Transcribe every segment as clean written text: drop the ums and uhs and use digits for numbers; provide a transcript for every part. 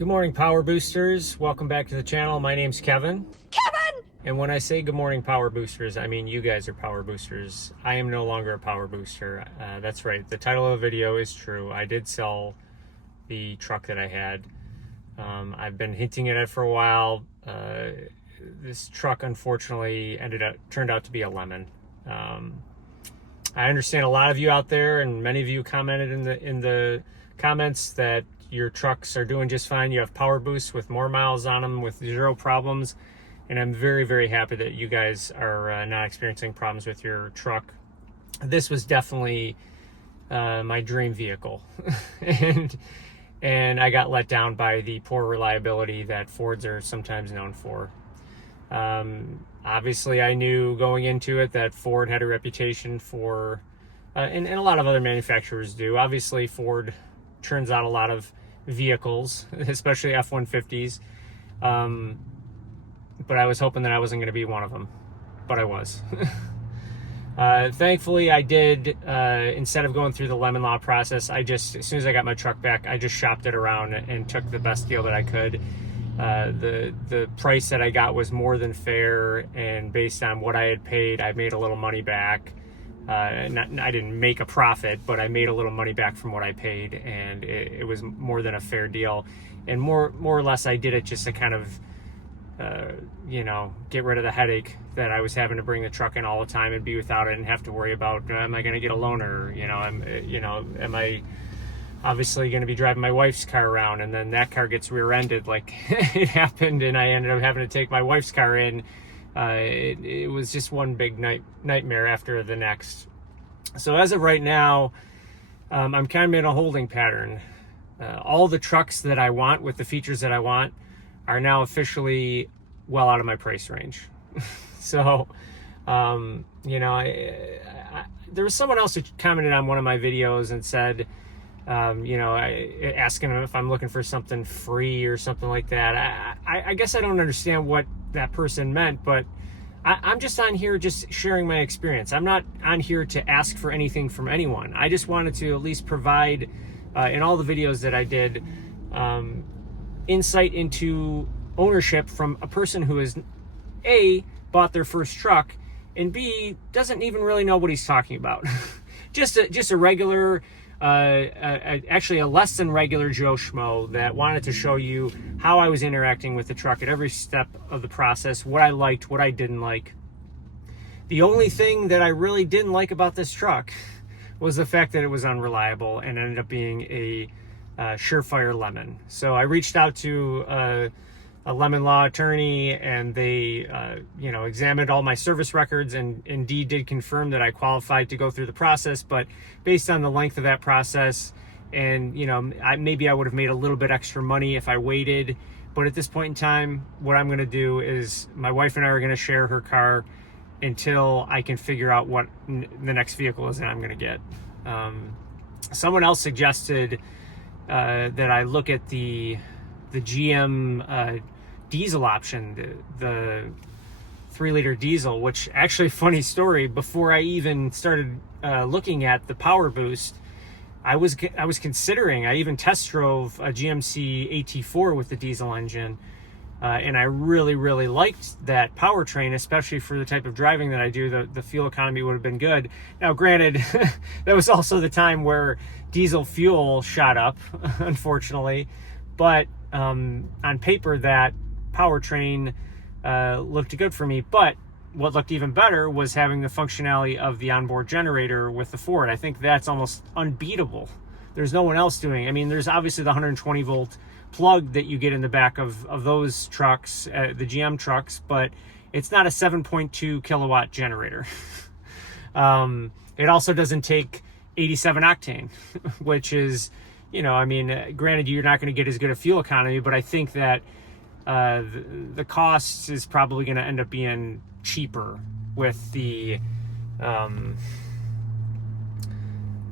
Good morning, Power Boosters. Welcome back to the channel. My name's Kevin. And when I say good morning, Power Boosters, I mean you guys are Power Boosters. I am no longer a Power Booster. That's right. The title of the video is true. I did sell the truck that I had. I've been hinting at it for a while. This truck, unfortunately, turned out to be a lemon. I understand a lot of you out there, and many of you commented in the comments that your trucks are doing just fine. You have Powerboost with more miles on them with zero problems. And I'm very, very happy that you guys are not experiencing problems with your truck. This was definitely my dream vehicle. and I got let down by the poor reliability that Fords are sometimes known for. Obviously, I knew going into it that Ford had a reputation for, and a lot of other manufacturers do. Obviously, Ford turns out a lot of vehicles, especially F-150s. But I was hoping that I wasn't going to be one of them, but I was. Thankfully, I did, instead of going through the lemon law process, as soon as I got my truck back, I just shopped it around and took the best deal that I could. The price that I got was more than fair, and based on what I had paid, I made a little money back. I didn't make a profit, but I made a little money back from what I paid, and it was more than a fair deal. And more or less, I did it just to kind of, get rid of the headache that I was having to bring the truck in all the time and be without it and have to worry about, am I going to get a loaner? Am I obviously going to be driving my wife's car around, and then that car gets rear-ended like it happened, and I ended up having to take my wife's car in. It was just one big nightmare after the next. So as of right now, I'm kind of in a holding pattern. All the trucks that I want with the features that I want are now officially well out of my price range. So, there was someone else who commented on one of my videos and said, asking him if I'm looking for something free or something like that. I guess I don't understand what that person meant, but I'm just on here just sharing my experience. I'm not on here to ask for anything from anyone. I just wanted to at least provide, in all the videos that I did, insight into ownership from a person who has A, bought their first truck, and B, doesn't even really know what he's talking about. just a regular, actually a less than regular Joe Schmo that wanted to show you how I was interacting with the truck at every step of the process, what I liked, what I didn't like. The only thing that I really didn't like about this truck was the fact that it was unreliable and ended up being a surefire lemon. So I reached out to a lemon law attorney, and they examined all my service records and indeed did confirm that I qualified to go through the process. But based on the length of that process, and maybe I would have made a little bit extra money if I waited. But at this point in time, what I'm going to do is my wife and I are going to share her car until I can figure out what the next vehicle is that I'm going to get. Someone else suggested that I look at the GM diesel option, the 3-liter diesel, which actually, funny story, before I even started looking at the Powerboost, I was considering, I even test drove a GMC AT4 with the diesel engine, and I really, really liked that powertrain, especially for the type of driving that I do. The fuel economy would have been good. Now, granted, that was also the time where diesel fuel shot up, unfortunately, but on paper, that powertrain looked good for me. But what looked even better was having the functionality of the onboard generator with the Ford. I think that's almost unbeatable. There's no one else doing it. I mean, there's obviously the 120 volt plug that you get in the back of those trucks, the GM trucks, but it's not a 7.2 kilowatt generator. It also doesn't take 87 octane, which is, granted, you're not going to get as good a fuel economy, but I think that the cost is probably going to end up being cheaper with the,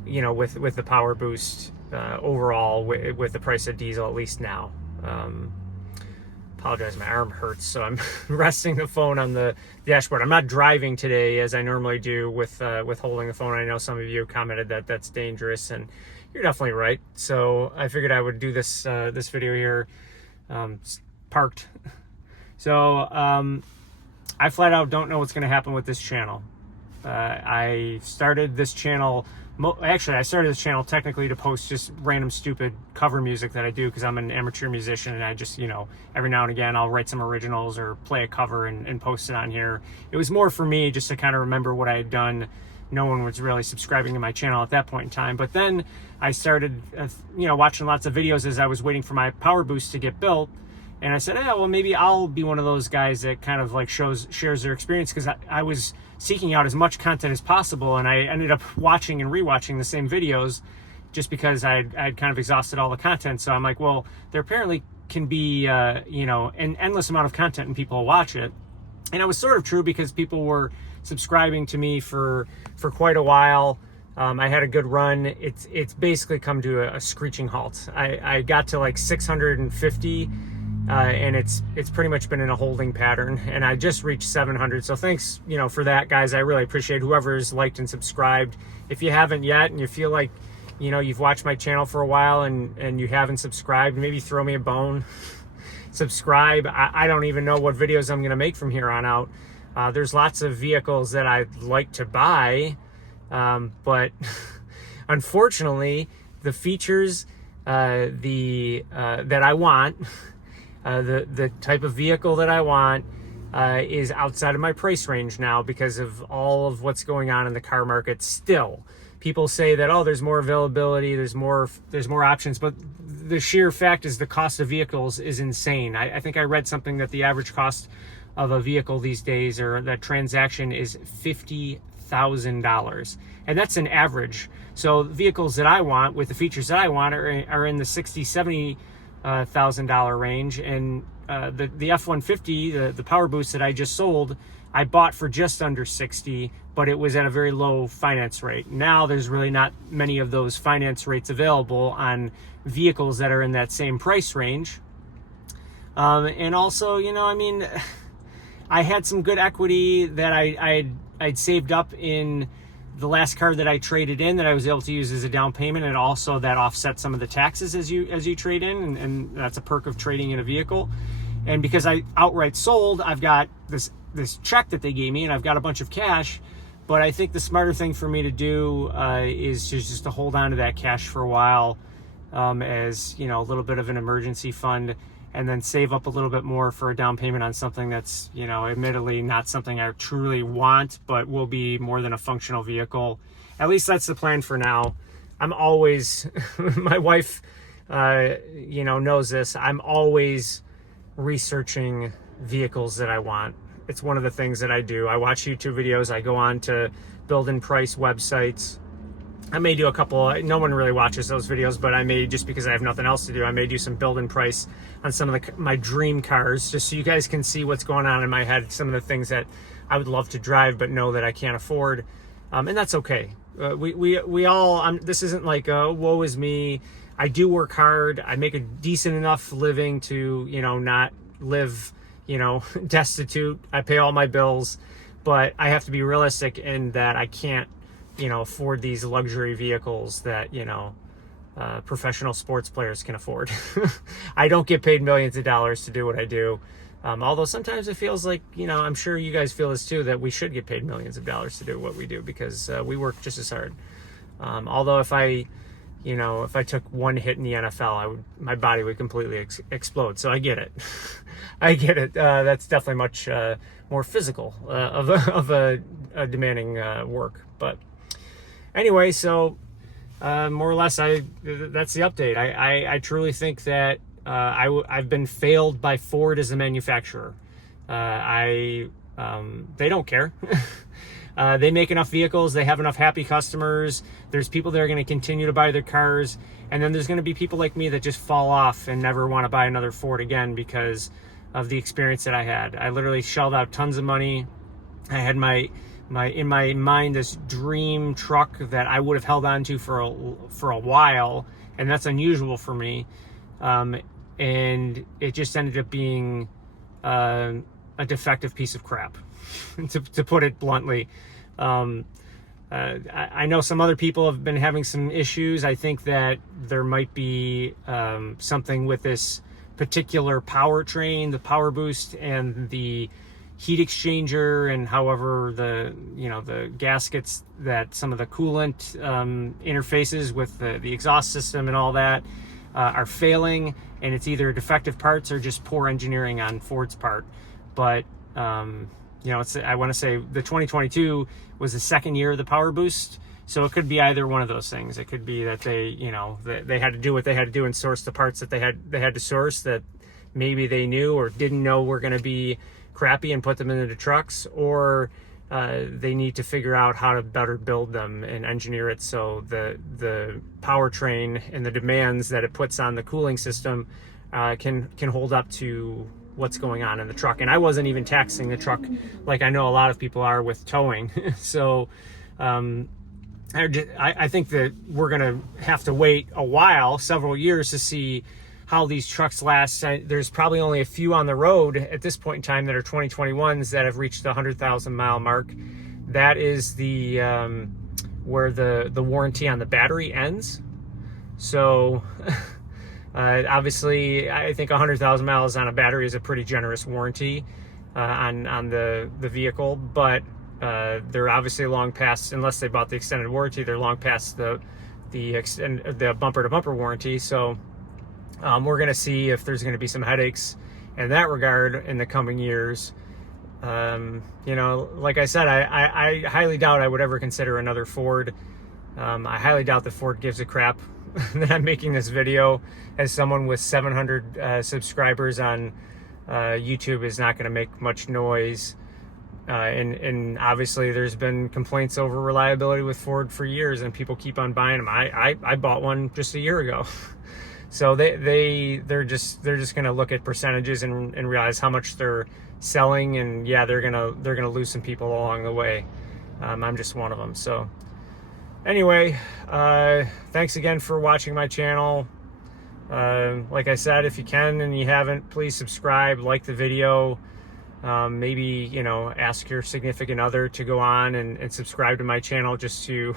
with the Powerboost overall, with the price of diesel, at least now. Apologize, my arm hurts, so I'm resting the phone on the dashboard. I'm not driving today as I normally do with holding the phone. I know some of you commented that that's dangerous, and you're definitely right. So I figured I would do this video here parked. So I flat out don't know what's going to happen with this channel. I started this channel, actually I started this channel technically to post just random stupid cover music that I do because I'm an amateur musician, and I just, every now and again I'll write some originals or play a cover and post it on here. It was more for me just to kind of remember what I had done. No one was really subscribing to my channel at that point in time. But then I started, watching lots of videos as I was waiting for my Powerboost to get built. And I said, well, maybe I'll be one of those guys that kind of like shares their experience, because I was seeking out as much content as possible, and I ended up watching and rewatching the same videos just because I'd kind of exhausted all the content. So I'm like, well, there apparently can be, an endless amount of content and people watch it. And it was sort of true because people were subscribing to me for quite a while. I had a good run. It's basically come to a screeching halt. I got to like 650. And it's pretty much been in a holding pattern, and I just reached 700. So thanks, for that, guys. I really appreciate whoever's liked and subscribed. If you haven't yet, and you feel like, you've watched my channel for a while and you haven't subscribed, maybe throw me a bone. Subscribe. I don't even know what videos I'm going to make from here on out. There's lots of vehicles that I'd like to buy, but unfortunately, the features that I want, the type of vehicle that I want is outside of my price range now because of all of what's going on in the car market. Still, people say that, there's more availability, there's more options, but the sheer fact is the cost of vehicles is insane. I think I read something that the average cost of a vehicle these days, or that transaction, is $50,000, and that's an average. So vehicles that I want with the features that I want are in the $60,000-$70,000 range, and the F150, the Powerboost that I just sold, I bought for just under 60, but it was at a very low finance rate. Now there's really not many of those finance rates available on vehicles that are in that same price range. And also, I had some good equity that I'd saved up in the last car that I traded in that I was able to use as a down payment, and also that offset some of the taxes as you trade in, and that's a perk of trading in a vehicle. And because I outright sold, I've got this check that they gave me, and I've got a bunch of cash. But I think the smarter thing for me to do is just to hold on to that cash for a while, as a little bit of an emergency fund, and then save up a little bit more for a down payment on something that's, admittedly not something I truly want, but will be more than a functional vehicle. At least that's the plan for now. I'm always, my wife, knows this. I'm always researching vehicles that I want. It's one of the things that I do. I watch YouTube videos. I go on to build and price websites. I may do a couple, no one really watches those videos, but I may, just because I have nothing else to do, I may do some build and price on some of my dream cars, just so you guys can see what's going on in my head, some of the things that I would love to drive but know that I can't afford, and that's okay. We all, this isn't like, woe is me. I do work hard. I make a decent enough living to, not live, destitute. I pay all my bills, but I have to be realistic in that I can't, afford these luxury vehicles that, professional sports players can afford. I don't get paid millions of dollars to do what I do. Although sometimes it feels like, I'm sure you guys feel this too, that we should get paid millions of dollars to do what we do, because we work just as hard. Although if I took one hit in the NFL, my body would completely explode. So I get it. I get it. That's definitely much more physical of a demanding work. But anyway, so more or less, that's the update. I truly think that I've been failed by Ford as a manufacturer. They don't care. They make enough vehicles. They have enough happy customers. There's people that are going to continue to buy their cars. And then there's going to be people like me that just fall off and never want to buy another Ford again because of the experience that I had. I literally shelled out tons of money. I had in my mind this dream truck that I would have held on to for a while, and that's unusual for me. And it just ended up being a defective piece of crap, to put it bluntly. I know some other people have been having some issues. I think that there might be something with this particular powertrain, the Powerboost, and the heat exchanger, and however the gaskets that some of the coolant interfaces with the exhaust system and all that are failing, and it's either defective parts or just poor engineering on Ford's part. But I want to say the 2022 was the second year of the Powerboost, so it could be either one of those things. It could be that they had to do what they had to do and source the parts that they had to source that maybe they knew or didn't know were going to be crappy and put them into the trucks, or they need to figure out how to better build them and engineer it so the powertrain and the demands that it puts on the cooling system can hold up to what's going on in the truck. And I wasn't even taxing the truck like I know a lot of people are with towing. So I think that we're gonna have to wait a while, several years, to see how these trucks last. There's probably only a few on the road at this point in time that are 2021s that have reached the 100,000 mile mark. That is the where the warranty on the battery ends. So obviously, I think 100,000 miles on a battery is a pretty generous warranty on the vehicle, but they're obviously long past, unless they bought the extended warranty, they're long past the bumper to bumper warranty. So we're going to see if there's going to be some headaches in that regard in the coming years. Like I said, I highly doubt I would ever consider another Ford. I highly doubt that Ford gives a crap that I'm making this video. As someone with 700 subscribers on YouTube is not going to make much noise. And obviously there's been complaints over reliability with Ford for years, and people keep on buying them. I bought one just a year ago. So they're just going to look at percentages and realize how much they're selling, and yeah, they're gonna lose some people along the way. I'm just one of them. So anyway, thanks again for watching my channel. Like I said, if you can and you haven't, please subscribe, like the video. Maybe ask your significant other to go on and subscribe to my channel, just to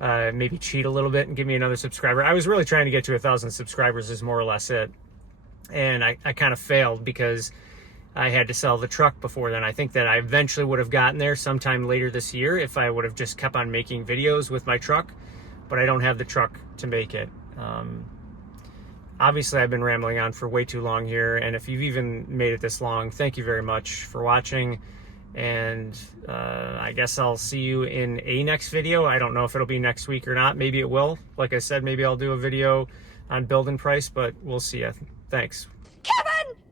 maybe cheat a little bit and give me another subscriber. I was really trying to get to 1,000 subscribers, is more or less it. And I kind of failed because I had to sell the truck before then. I think that I eventually would have gotten there sometime later this year if I would have just kept on making videos with my truck, but I don't have the truck to make it. Obviously, I've been rambling on for way too long here, and if you've even made it this long, thank you very much for watching. And I guess I'll see you in a next video. I don't know if it'll be next week or not. Maybe it will. Like I said, maybe I'll do a video on building price, but we'll see. Thanks.